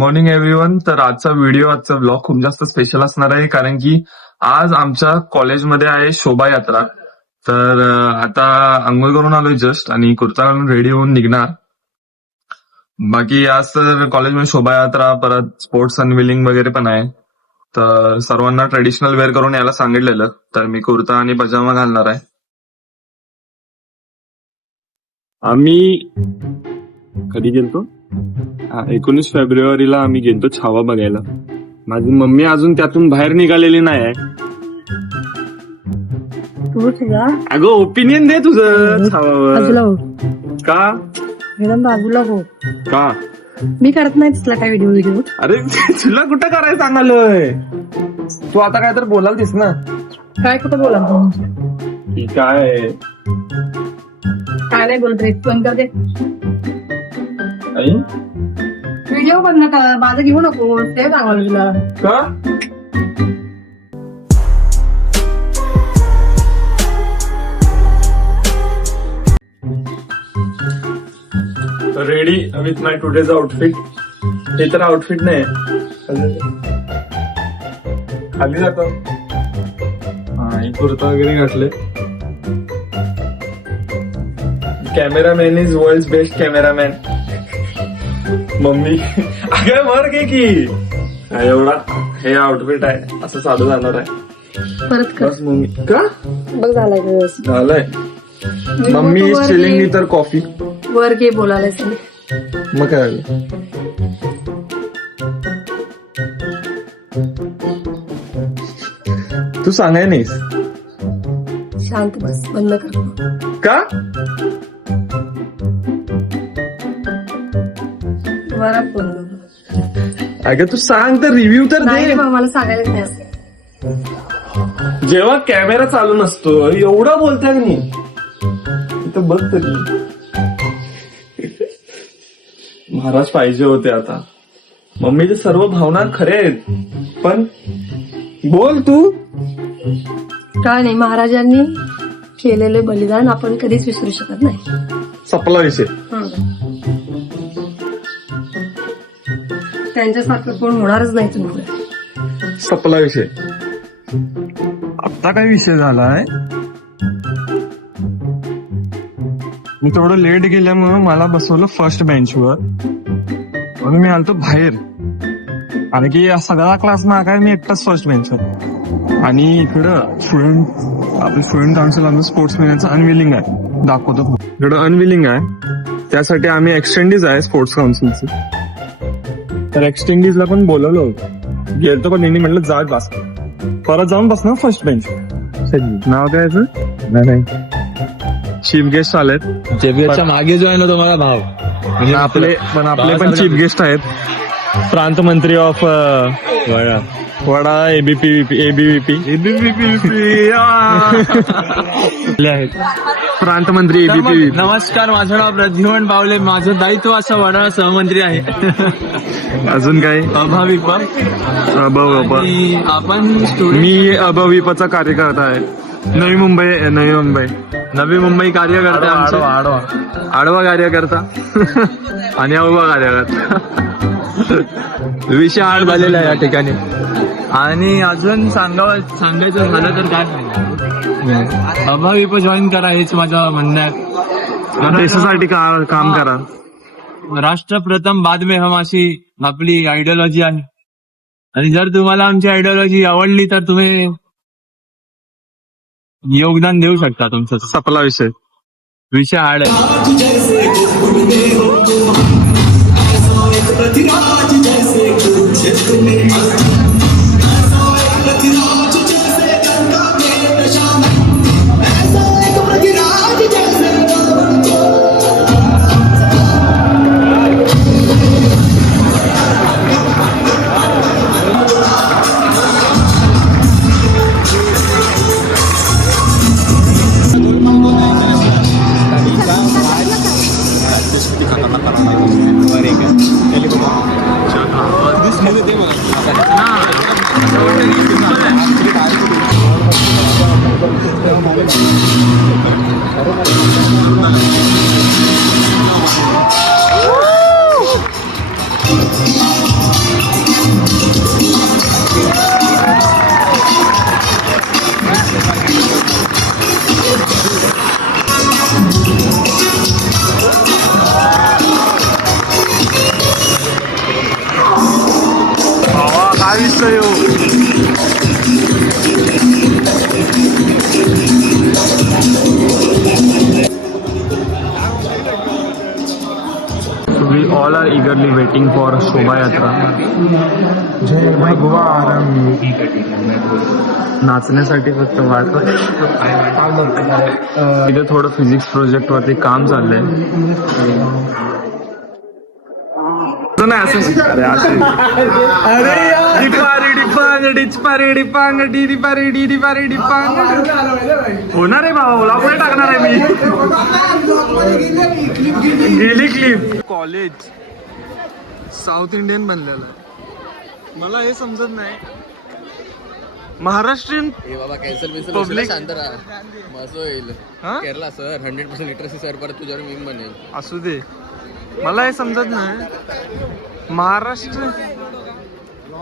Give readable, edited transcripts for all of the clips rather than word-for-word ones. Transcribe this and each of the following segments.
Morning everyone. तर आजचा blog खूप जास्त स्पेशल असणार आहे, कारण की आज आमच्या कॉलेजमध्ये आहे शोभायात्रा. तर आता आंघोळ करून आलोय जस्ट आणि कुर्ता घालून रेडी होऊन निघणार. बाकी आज तर कॉलेजमध्ये शोभायात्रा, परत स्पोर्ट्स अनव्हीलिंग वगैरे पण आहे. तर सर्वांना ट्रेडिशनल वेअर करून यायला सांगितलेलं, तर मी कुर्ता आणि पजामा घालणार आहे. आम्ही कधी गेलतो? 19 फेब्रुवारीला आम्ही गेलतो छावा बघायला. माझी मम्मी अजून त्यातून बाहेर निघालेली नाही आहे. अगं ओपिनियन दे तुझं छावावर. का बाजूला हो का मी करत नाही तुला काय व्हिडिओ. अरे तुला कुठं करायचं सांगालोय. तू आता काय तर बोलालतीस ना. काय कुठं बोला काय काय नाही बोलत रे. फोन कर दे. आई? व्हिडिओ बघ ना, माझं घेऊ नको ते सांगाल तुला. का ready with my today's outfit. हे तर आउटफिट नाही, खाली जातो. हा कुर्ता वगैरे घातले. Cameraman is world best cameraman. Mummy अगं वर्क आहे की एवढा. हे आउटफिट आहे, असं चालू जाणार आहे. परत कर बस मम्मी. का बघ झालाय झालंय. मम्मी चिलिंग तर कॉफी वर घे बोलायला. मग काय झालं. तू सांगाय नाहीस. शांत बस, बंद कर. का वरात बोल. अगं तू सांग तर, रिव्ह्यू तर नाही दे. रे बाबा, मला सांगायला नाही असं. जेव्हा कॅमेरा चालू नसतो एवढं बोलताय मी इथं बघ तरी. महाराज पाहिजे होते आता. मम्मीचे सर्व भावना खरे आहेत, पण बोल तू. काय नाही, महाराजांनी केलेले बलिदान आपण कधीच विसरू शकत नाही. सपला विषय. त्यांच्यासारखं कोण होणारच नाही तुम्हाला. सपला विषय. आता काय विषय झालाय, मी थोडं लेट गेल्यामुळे मला बसवलं फर्स्ट बेंचवर. म्हणून मी आलतो बाहेर, आणि की सगळा क्लास ना काय मी एकटाच फर्स्ट बेंचवर. आणि इकडं आपलं स्टुडंट काउन्सिल आमचं स्पोर्ट्स महिन्याचं अनविलिंग आहे, दाखवतो. इकडं अनविलिंग आहे, त्यासाठी आम्ही एक्सटेंडीज आहे स्पोर्ट्स काउन्सिलची. तर एक्सटेंडीजला पण बोलवलं होतं. गेलतो पण यांनी म्हटलं जा बस, परत जाऊन बसणार फर्स्ट बेंच. नाव काय याचं? नाही, चीफ गेस्ट आलेत. चीफ गेस्टच्या मागे जो आहे ना तो माझा भाव. म्हणजे आपले पण चीफ गेस्ट आहेत. प्रांत मंत्री ऑफ वडा एबीव्हीपी आहेत. प्रांत मंत्री एबीपी. नमस्कार, माझं नाव प्रद्युमन पावले. माझं दायित्व असं वडा सहमंत्री आहे. अजून काय? अभाविप. आपण मी अभाविपचा कार्यकर्ता आहे. नवी मुंबई कार्यकर्ता. आडवा कार्यकर्ता आणि अवघा कार्यकर्ता. विषय आड झालेला आहे या ठिकाणी. आणि अजून सांगायचं झालं तर काय, अभाविप जॉईन करा, हेच माझं म्हणणं आहे. देशासाठी काम करा. राष्ट्र प्रथम बाद में हम अशी आपली आयडियोलॉजी आहे. आणि जर तुम्हाला आमची आयडियोलॉजी आवडली तर तुम्ही योगदान देऊ शकता तुमचं. सपला विषय आड आहे. विषय हो. We all are eagerly waiting for शोभा यात्रा. जय भगवान. नाचण्यासाठी फक्त वाट. इथे थोडं फिजिक्स प्रोजेक्ट वरती काम चाललंय. नाही असं अरे असं होणार आहे बाबा. ओला पुढे टाकणार आहे मी. गेली क्लिप. कॉलेज साऊथ इंडियन बनलेलं आहे. मला हे समजत नाही महाराष्ट्रीयन बाबा कॅन्सल बिन्सल Public- शांत राहा मस्त होईल. हा? केरला सर 100% लिटरसी सर परत तुझ्यावर मीम बनेल. असू दे. मला हे समजत नाही महाराष्ट्र.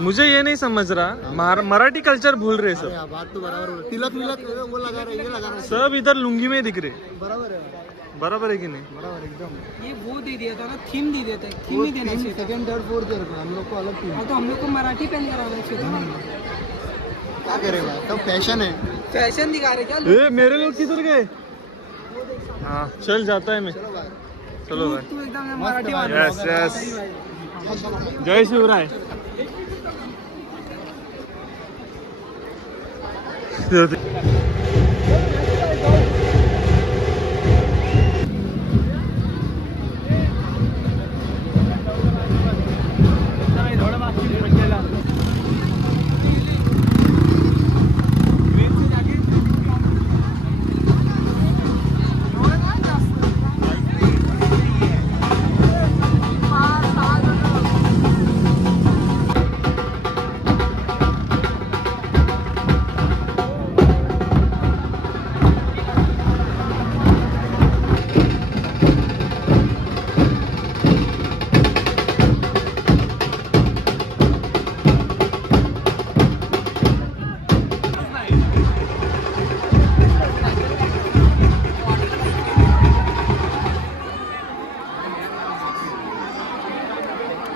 मुझे ये नहीं समझ रहा मराठी कल्चर भूल रहे सब. बात तो बराबर हो. तिलक मिलक वो लगा रहे, ये लगा रहे. सब इधर लुंगी में दिख रहे. बराबर है, बराबर है कि नहीं. बराबर एकदम. ये वो दे दिया था ना, थीम दे दिया था. थीम नहीं देना चाहिए था. सेकंड थर्ड फोर्थ ईयर का हम लोग को अलग थी. हाँ, तो हम लोग को मराठी पहन कर आना चाहिए था ना. क्या करेगा, सब फैशन है. फैशन दिखा रहे क्या ए, मेरे लोग किधर गए. हाँ चल जाता है मैं. चलो भाई. तू एकदम मराठी यस यस. जय शिवराय.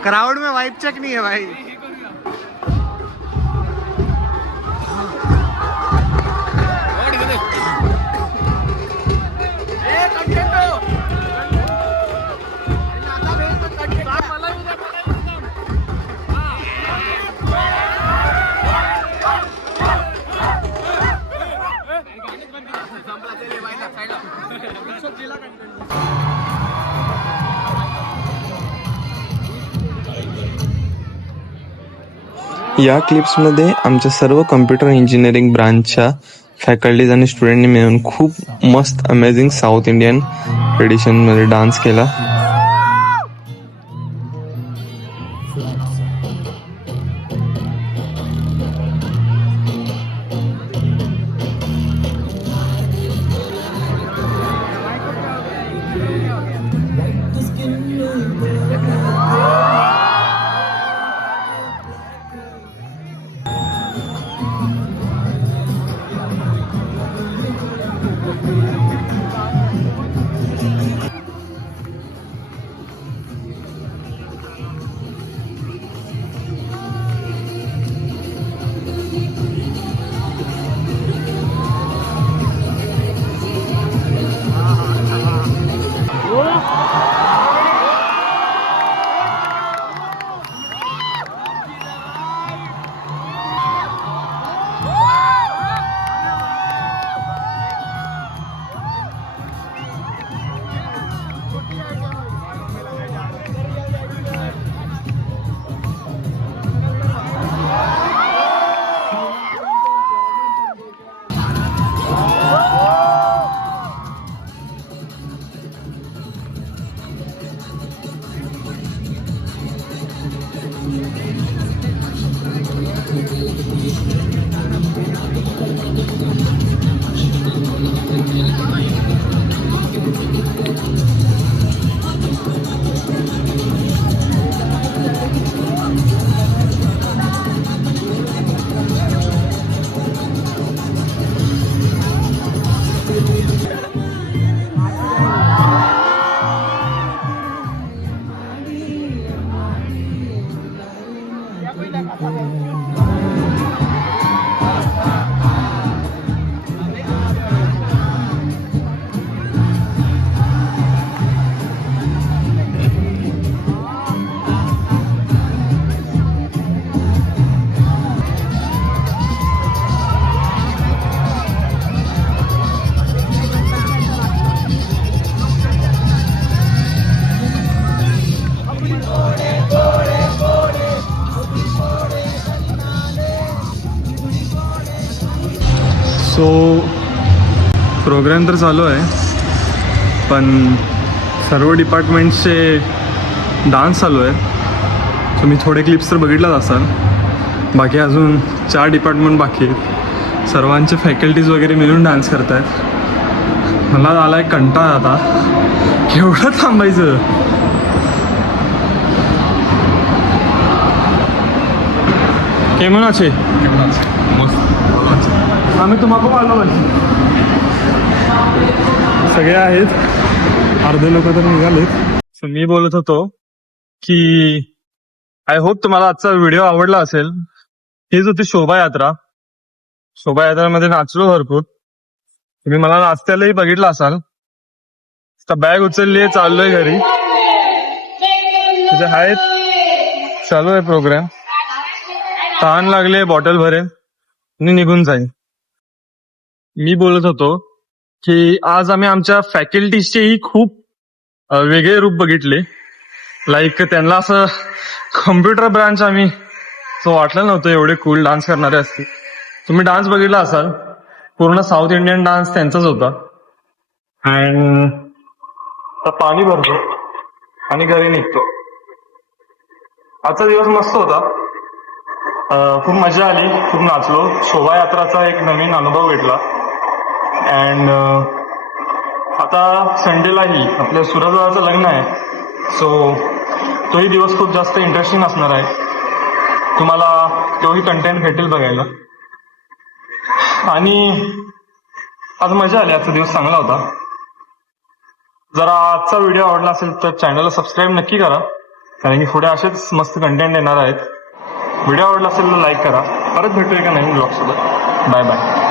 क्राउड में वाइब चेक नहीं है भाई. या क्लिप्समध्ये आमच्या सर्व कम्प्युटर इंजिनिअरिंग ब्रांचच्या फॅकल्टीज आणि स्टुडंटनी मिळून खूप मस्त अमेझिंग साऊथ इंडियन ट्रेडिशनमध्ये डान्स केला. सो प्रोग्राम तर चालू आहे, पण सर्व डिपार्टमेंट्सचे डान्स चालू आहे. सो मी थोडे क्लिप्स तर बघितलाच असाल. बाकी अजून 4 डिपार्टमेंट बाकी आहेत. सर्वांचे फॅकल्टीज वगैरे मिळून डान्स करत आहेत. मला आला आहे कंटाळा आता, केवढं थांबायचं. केमन আছে? आम्ही तुम्हाला आलो पाहिजे. सगळे आहेत, अर्धे लोक तर निघालेत. सो मी बोलत होतो की आय होप तुम्हाला आजचा व्हिडिओ आवडला असेल. हीच होती शोभायात्रा. शोभायात्रामध्ये नाचलो भरपूर. तुम्ही मला नाचत्यालाही बघितलं असाल. आता बॅग उचलली, चाललोय घरी. तिथे आहेत, चालू आहे प्रोग्राम. तहान लागले, बॉटल भरेन आणि निघून जाईन. मी बोलत होतो की आज आम्ही आमच्या फॅकल्टीजचेही खूप वेगळे रूप बघितले. लाईक त्यांना असं कम्प्युटर ब्रांच आम्ही सो वाटलं नव्हतं एवढे कूल डान्स करणारे असतील. तुम्ही डान्स बघितला असाल, पूर्ण साऊथ इंडियन डान्स त्यांचाच होता. अँड पाणी भरतो आणि घरी निघतो. आजचा दिवस मस्त होता. खूप मजा आली, खूप नाचलो. शोभायात्राचा एक नवीन अनुभव भेटला. अँड आता संडेलाही आपल्या सुरजदाचं लग्न आहे. सो तोही दिवस खूप जास्त इंटरेस्टिंग असणार आहे. तुम्हाला तोही कंटेंट भेटेल बघायला. आणि आज मजा आली, आजचा दिवस चांगला होता. जरा आजचा व्हिडिओ आवडला असेल तर चॅनलला सबस्क्राईब नक्की करा, कारण की पुढे असेच मस्त कंटेंट येणार आहेत. व्हिडिओ आवडला असेल तर लाईक करा. परत भेटू एका नवीन ब्लॉग सोबत. Bye bye.